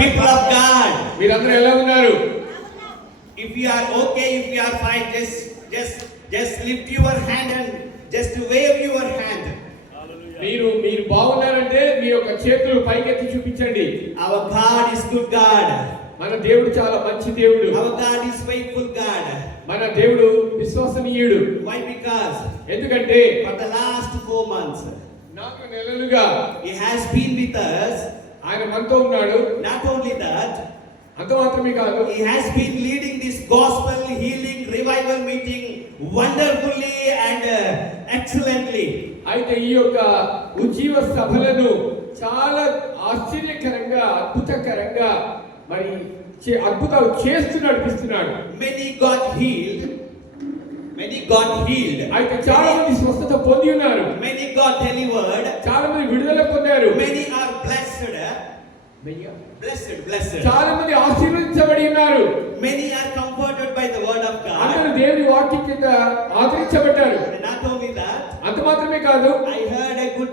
People of God, మీరందరూ ఎలా ఉన్నారు? if you are okay, if you are fine, just lift your hand and just wave your hand. మీరు బాగున్నారంటే మీ యొక్క చేతులు పైకెత్తి చూపించండి. Our God is good God. మన దేవుడు చాలా మంచి దేవుడు. Our God is faithful God. మన దేవుడు విశ్వసనీయుడు. Why? Because ఎందుకంటే for the last 4 months, 4 నెలలుగా He has been with us. ఆయన మనతో ఉన్నాడు. Not only that, అంత మాత్రమే కాదు, He has been leading this gospel healing revival meeting wonderfully and excellently. అయితే ఈ యొక్క ఉజ్జీవ సభలను చాలా ఆశ్చర్యకరంగా అద్భుతకరంగా మరి అద్భుతాలు చేస్తూ నడిపిస్తున్నాడు. Many got healed. అయితే చాలా మంది స్వస్థత పొంది ఉన్నారు. Many got delivered. చాలా మంది విడుదల పొందారు. Many are blessed. చాలా మంది ఆశీర్వదించబడి ఉన్నారు. Many are comforted by the word of God. అందరూ దేవుని వాక్యం కింద ఆదరించబడ్డారు. Not only that, అంత మాత్రమే కాదు, I heard a good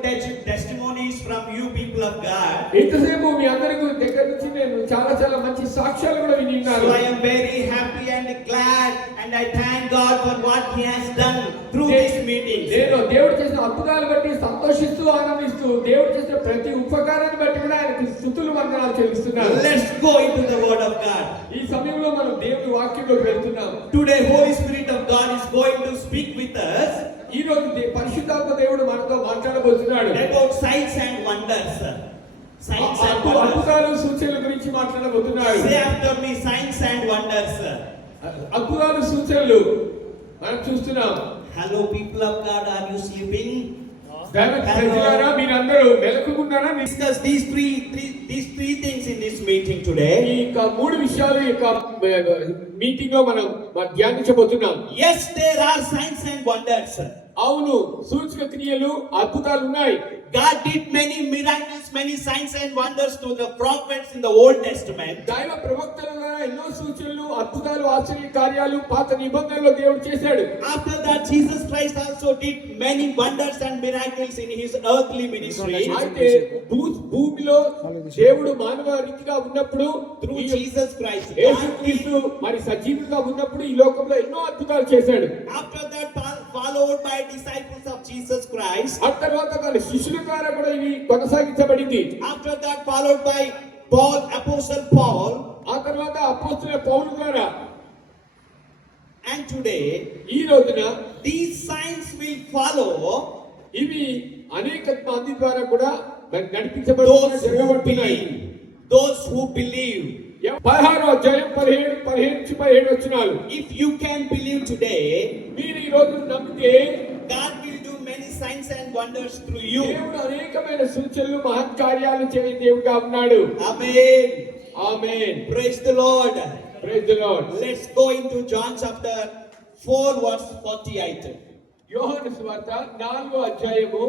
testimonies from you people of God. ఇంతసేపు మీ అందరి దగ్గర నుంచి నేను చాలా మంచి సాక్ష్యాలు కూడా విని ఉన్నాను. So I am very happy and glad and I thank God for what He has done through this meeting. నేను దేవుడు చేసిన అద్భుతాలు బట్టి సంతోషిస్తూ ఆనందిస్తూ దేవుడు చేసిన ప్రతి ఉపకారాన్ని బట్టి కూడా ఆయనకు స్తుతులు వందనాలు చెల్లిస్తున్నాను. Let's go into the word of God. ఈ సమయంలో మనం దేవుని వాక్యంలోకి వెళ్తున్నాం. Today Holy Spirit of God is going to speak with us. ఈ రోజు పరిశుద్ధాత్మ దేవుడు మనతో మాట్లాడబోతున్నాడు. About signs and wonders. Signs and wonders. అద్భుతాలు సూచనల గురించి మాట్లాడబోతున్నాడు. Say after me, signs and wonders. అద్భుతాలు సూచనలు మనం చూస్తున్నాం. Hello people of God, are you sleeping? దైవజనులారా మీరందరూ మెలకున్నారా? Discuss these three things in this meeting today. ఈ మూడు విషయాలు ఈ మీటింగ్ లో మనం ధ్యానించబోతున్నాం. Yes, there are signs and wonders. అవును, సూచక క్రియలు అద్భుతాలు ఉన్నాయి. God did many miracles, many signs and wonders to the prophets in the Old Testament. దైవ ప్రవక్తల ద్వారా ఎన్నో సూచనలు అద్భుతాలు ఆశ్చర్య కార్యాలు పాత నిబంధనలో దేవుడు చేశాడు. After that Jesus Christ also did many wonders and miracles in His earthly ministry. అయితే భూమిలో దేవుడు మానవ రీతిగా ఉన్నప్పుడు through Jesus Christ, యేసుక్రీస్తు మరి సజీవుడిగా ఉన్నప్పుడు ఈ లోకంలో ఎన్నో అద్భుతాలు చేశాడు. After that followed by disciples of Jesus Christ. ఆ తర్వాత శిష్యుల ద్వారా కూడా ఇవి కొనసాగించబడింది. After that followed by Apostle Paul. ఆ తర్వాత అపోస్తలుల పౌలు ద్వారా. And today ఈ రోజున these signs will follow. ఇవి అనేక మంది ద్వారా కూడా నడిపించబడుతున్నాయి. Those who believe. 16వ అధ్యాయం 17 వచనాలు. If you can believe today, మీరు ఈ రోజు నమ్మితే God will do many signs and wonders through you. దేవుడు అనేకమైన సూచనలు మహత్కార్యాలు చేసే దేవుడుగా ఉన్నాడు. Amen. Amen. Praise the Lord. Praise the Lord. Let's go into John chapter 4 verse 48. యోహాను సువార్త 4వ అధ్యాయము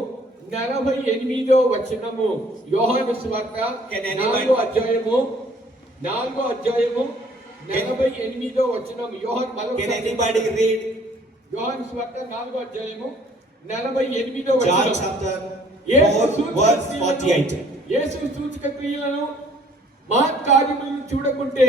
48వ వచనము. యోహాను సువార్త 4వ అధ్యాయము 48వ వచనం. Can anybody read? యోహాను సువార్త 4వ అధ్యాయము 48వ John వచనం. chapter 4 verse 48. యేసు సూచక క్రియలను మహత్కార్యములను చూడకుంటే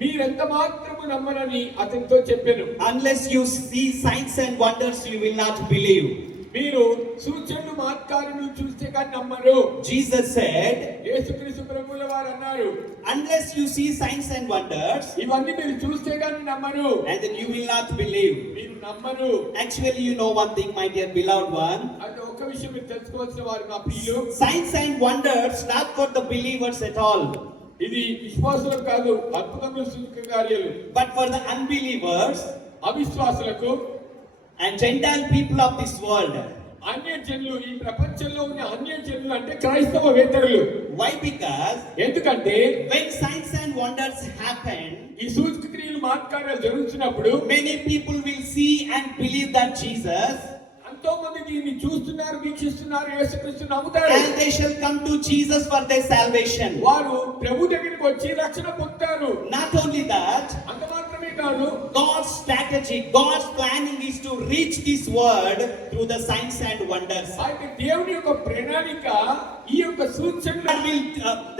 మీరెంత మాత్రము నమ్మరని అతనితో చెప్పాను. Unless you see signs and wonders, you will not believe. మీరు సూచనలు మహత్కార్యములు చూస్తే కానీ నమ్మరు. Jesus said, యేసుక్రీస్తు ప్రభువుల వారు అన్నారు, unless you see signs and wonders, ఇవన్నీ మీరు చూస్తే కానీ నమ్మరు. and then you will not believe. మీరు నమ్మరు. Actually, you know one thing, my dear beloved one. అది ఒక్క విషయం మీరు తెలుసుకోవాల్సిన వారు నా ప్రియులు. Signs and wonders not for the believers at all. ఇది విశ్వాసులకు కాదు, అద్భుతములు సూచక కార్యాలు. But for the unbelievers, అవిశ్వాసులకు and Gentile people of this world. అన్య జనులు, ఈ ప్రపంచంలో ఉన్న అన్య జనులు అంటే క్రైస్తవేతరులు. Why? Because ఎందుకంటే when signs and wonders happen, ఈ సూచక క్రియలు మహత్కార్యాలు జరుగుతున్నప్పుడు many people will see and believe that Jesus, ఎంతో మంది దీన్ని చూస్తున్నారు, వీక్షిస్తున్నారు, యేసుక్రీస్తును నమ్ముతారు. and they shall come to Jesus for their salvation. వారు ప్రభు దగ్గరికి వచ్చి రక్షణ పొందుతారు. Not only that, అంత మాత్రమే కాదు, God's strategy, God's planning is to reach this word through the signs and wonders. అయితే దేవుని యొక్క ప్రణాళిక ఈ యొక్క సూచనలు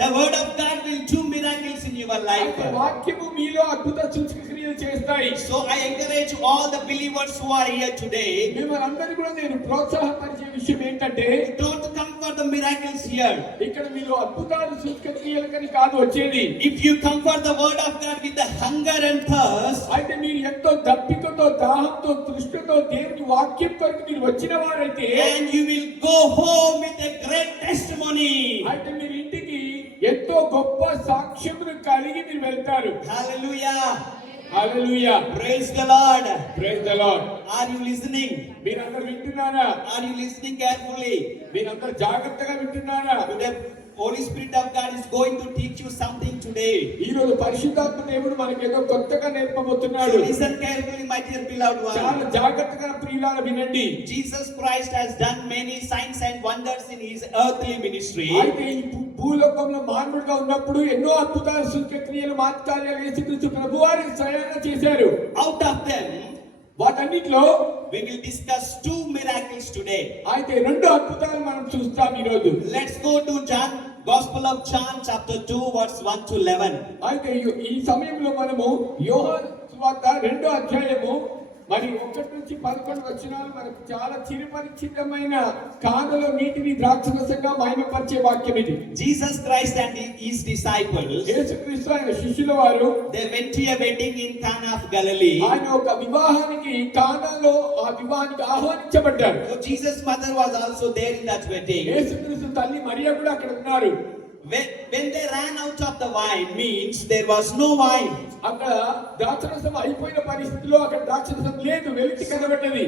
The word of God will do miracles in your life. వాక్యము మీలో అద్భుత సూచక క్రియలు చేస్తాయి. So I encourage all the believers who are here today, మిమ్మల్ని అందరినీ కూడా నేను ప్రోత్సాహపరిచే విషయం ఏంటంటే don't come for the miracles here. ఇక్కడ మీరు అద్భుతాలు సూచక క్రియలకని కాదు వచ్చేది. If you come for the word of God with the hunger and thirst, అయితే మీరు ఎంతో దప్పికతో దాహంతో తృష్టితో దేవుని వాక్యం కొరకు మీరు వచ్చిన వారైతే and you will go home with a great testimony. అయితే మీరు ఇంటికి ఎంతో గొప్ప సాక్ష్యమును కలిగి మీరు వెళ్తారు. Hallelujah. Hallelujah. Praise the Lord. Praise the lord. Are you listening? మీరందరూ వింటున్నారా? Are you listening carefully? మీరందరూ జాగ్రత్తగా వింటున్నారా? The Holy Spirit of God is going to teach you something today. ఈ రోజు పరిశుద్ధాత్మ దేవుడు మనకి ఏదో కొత్తగా So నేర్పబోతున్నాడు. listen carefully, my dear beloved చాలా one. జాగ్రత్తగా ప్రియులారా వినండి. Jesus Christ has done many signs and wonders in his earthly ministry. అయితే ఈ భూలోకంలో మానవుడిగా ఉన్నప్పుడు ఎన్నో అద్భుతాల సూచక క్రియలు మాత్కార్యాలు యేసుక్రీస్తు ప్రభువారు స్వయంగా చేశారు. Out of them, వాటన్నిటిలో we will discuss two miracles today. అయితే రెండు అద్భుతాలు మనం చూస్తాం ఈ రోజు. Let's go to John, Gospel of John, chapter 2, verse 1 to 11. అయితే ఈ సమయంలో మనము యోహాను సువార్త 2వ అధ్యాయము మరి 1 నుంచి 11 వచనాలు మనకు చాలా చిరపరిచితమైన కానలో నీటిని ద్రాక్షరసంగా మహిమపరిచే వాక్యం ఇది. Jesus Christ and his disciples, యేసుక్రీస్తు ఆయన శిష్యుల వారు they went to a wedding in Cana of Galilee. ఆయన ఒక వివాహానికి కానాలో ఆ వివాహానికి ఆహ్వానించబడ్డారు. So Jesus' mother was also there in that wedding. యేసుక్రీస్తు తల్లి మరియా కూడా అక్కడ ఉన్నారు. When they ran out of the wine, means there was no wine. అక్కడ ద్రాక్షరసం అయిపోయిన పరిస్థితిలో అక్కడ ద్రాక్షరసం లేదు, వెలికి కనబడ్డది.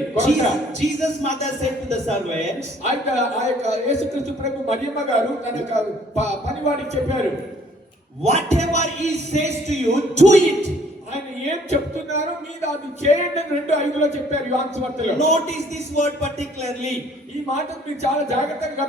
Jesus' mother said to the servants, ఆ యొక్క యేసుక్రీస్తు ప్రభు మరియమ్మ గారు తన యొక్క పనివాడికి చెప్పారు, whatever he says to you, do it. ఆయన ఏం చెప్తున్నారో మీద అది చేయండి అని 2:5లో చెప్పారు యోహాను సువార్తలో. Notice this word particularly. ఈ మాటను మీరు చాలా జాగ్రత్తగా